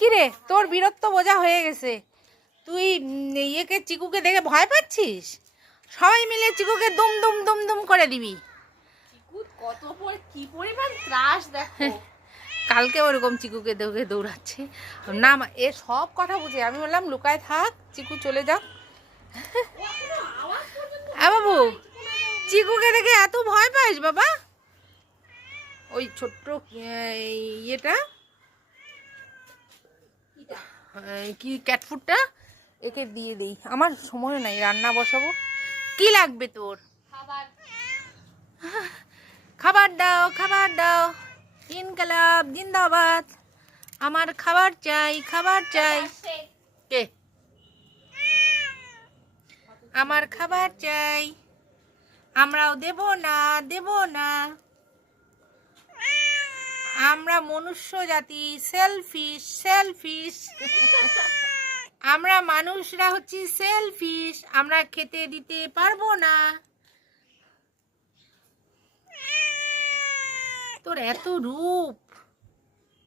কিরে তোর বীরত্ব বোঝা হয়ে গেছে। তুই ইয়েকে চিকুকে দেখে ভয় পাচ্ছিস? সবাই মিলে চিকুকে দুম দুম দুম দুম করে দিবি। কত কি পরিমাণ ত্রাস দেখো। কালকে ওরকম চিকুকে দেখে দৌড়াচ্ছে না। এ সব কথা বুঝে আমি বললাম লুকায় থাক, চিকু চলে যাক। বাবু চিকুকে দেখে এত ভয় পাইস বাবা? ওই ছোট্ট ইয়েটা কি ক্যাটফুডটা একে দিয়ে দেই। আমার সময় নাই, রান্না বসাবো। কি লাগবে তোর? খাবার দাও, খাবার দাও। ইনকালাব জিন্দাবাদ। আমার খাবার চাই, খাবার চাই। কে? আমার খাবার চাই। আমরাও দেব না, দেব না। আমরা মনুষ্য জাতি সেলফিশ, সেলফিশ। আমরা মানুষরা হচ্ছি সেলফিশ, আমরা খেতে দিতে পারবো না। তোর এত রূপ,